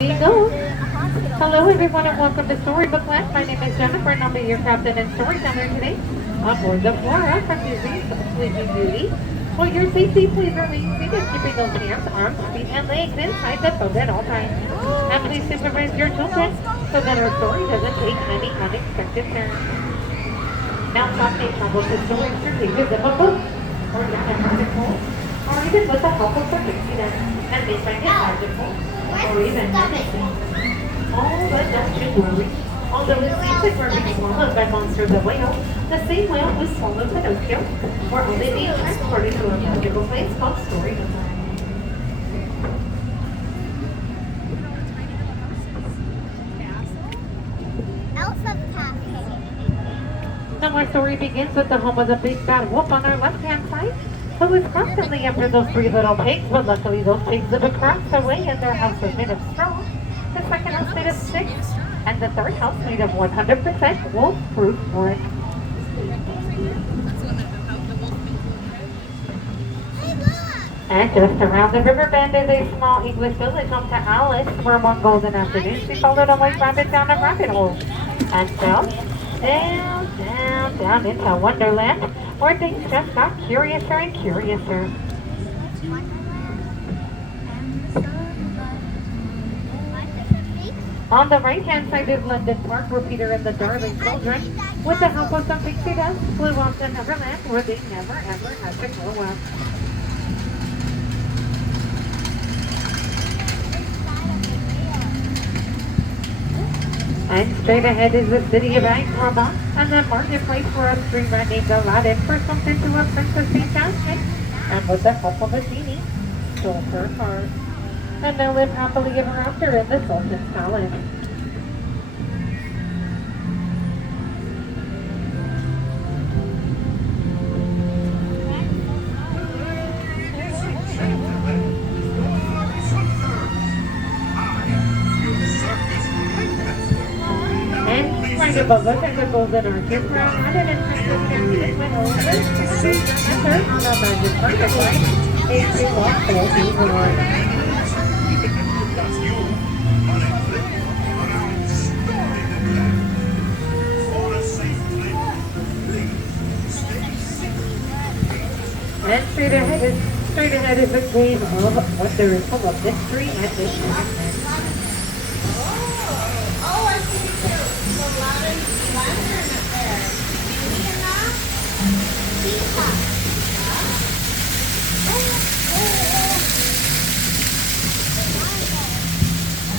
There you go. Hello everyone and welcome to Storybook Land. My name is Jennifer and I'll be your captain and storyteller today on board the Flora from Disney's Sleeping Beauty. For your safety, please remain seated, keeping those hands, arms, feet, and legs inside the boat at all times. And please supervise your children so that our story doesn't take any unexpected turns. Now some may travel to storage strategic in a boat or down a market hole, or even with the help of a accident, and they find it magical or even menacing. Oh, but don't you worry. Although it seems like we're being swallowed by monsters of whales, the same whale who swallowed Pinocchio, we're only being transported to a magical place called Storybook Land. Elsa's Castle. Now our story begins with the home of the big bad wolf on our left-hand side, who is constantly after those three little pigs, but luckily those pigs have been cracked away and their house is made of straw. The second house made of sticks, and the third house made of 100% wolf-proof brick. Hey, look! And just around the river bend is a small English village home to Alice, where one golden afternoon she followed a white rabbit down a rabbit hole and fell down into Wonderland, where things just got curiouser and curiouser. On the right-hand side is London Park, where Peter and the darling children, with the help of some pixie dust, flew off to Neverland, where they never ever had to grow up. And straight ahead is the city of Agrabah, and the marketplace for a street rat named Aladdin for something to a princess enchanting, and with the help of a genie, stole her heart. And they live happily ever after in the Sultan's palace. And right above us is a golden arches where Aladdin and Princess Jasmine went over to remember on a magic butterfly, a tree walk full of roar. And straight ahead is a cave of wonder full of mystery and enchantment. Oh, I see you. Aladdin's lantern up there. See that? Teacup.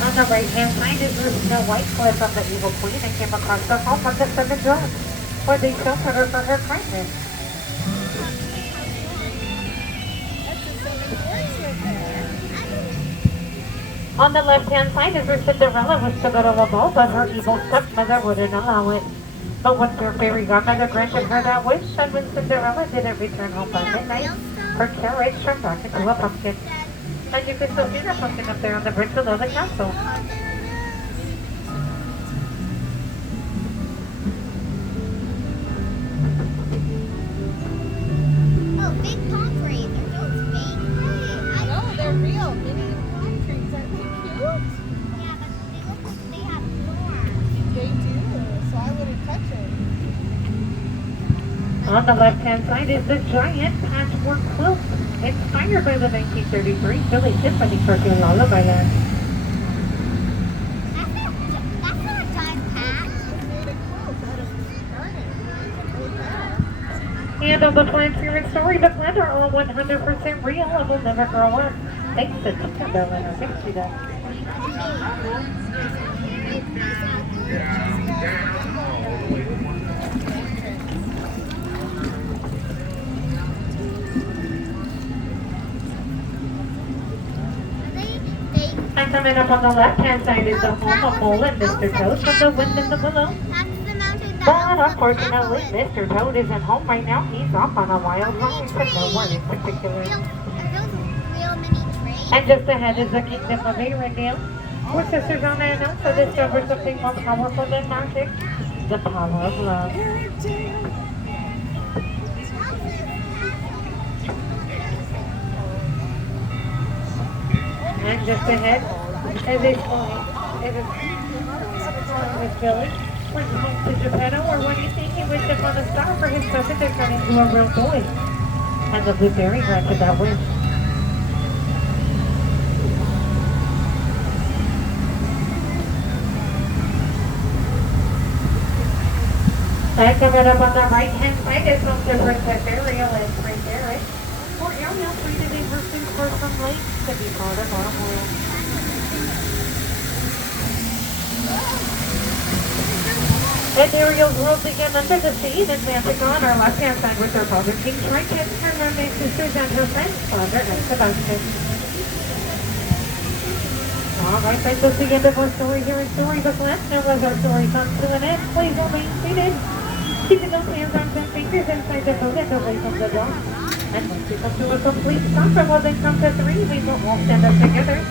On the right-hand side is the Snow White cliff of the evil queen and came across the home of the seven dwarfs, where they sheltered her for her kindness. On the left-hand side is where Cinderella was to go to the ball, but her evil stepmother wouldn't allow it. But once her fairy godmother granted her that wish, and when Cinderella didn't return home by midnight, her carriage turned back into a pumpkin. And you can still see that pumpkin up there on the bridge below the castle. Oh, big palm trees. Are those fake? Hey, No, they're real. Mini palm trees. Aren't they cute? yeah, but they look like they have thorns. They do. So I wouldn't touch it. On the left-hand side is the giant patchwork quilt, inspired by the 1933 Philly Symphony cartoon Lullaby Land. That's not a giant patch. It's made of quilts out of garnet. Really bad. And all the plants here in Storybook Land are all 100% real and will never grow up, thanks to Tinkerbell and her pixie dust. And coming up on the left-hand side is the home of Mole and Mr. Toad from the Wind and the Willow. That's the mountain But unfortunately, Mr. Toad isn't home right now. He's off on a wild ride to nowhere in particular. Are those real mini trains? And just ahead is the Kingdom of Arendelle, where Sisters Anna and Elsa discover something more powerful than magic, the power of love. And just ahead As they fly, as it's flying with Billy, brings home to Geppetto, or what do you think he wished upon a star for his cousin to turn into a real boy? And the blue fairy granted that wish. And coming up on the right-hand side is home to Princess Ariel and Prince Eric. For Ariel treated in her suit for some lake to be part of our world. And Ariel's world began under the sea in Atlantic on our left-hand side with her father, King Triton, her mermaid sisters, and her friends, Father and Sebastian. Alright, friends, that's the end of our story here in Storybook Land. Now as our story comes to an end, please remain seated. Keeping those hands, arms, and fingers inside the boat and away from the dock. And once we come to a complete stop, and we'll then come to 3, we will all stand up together.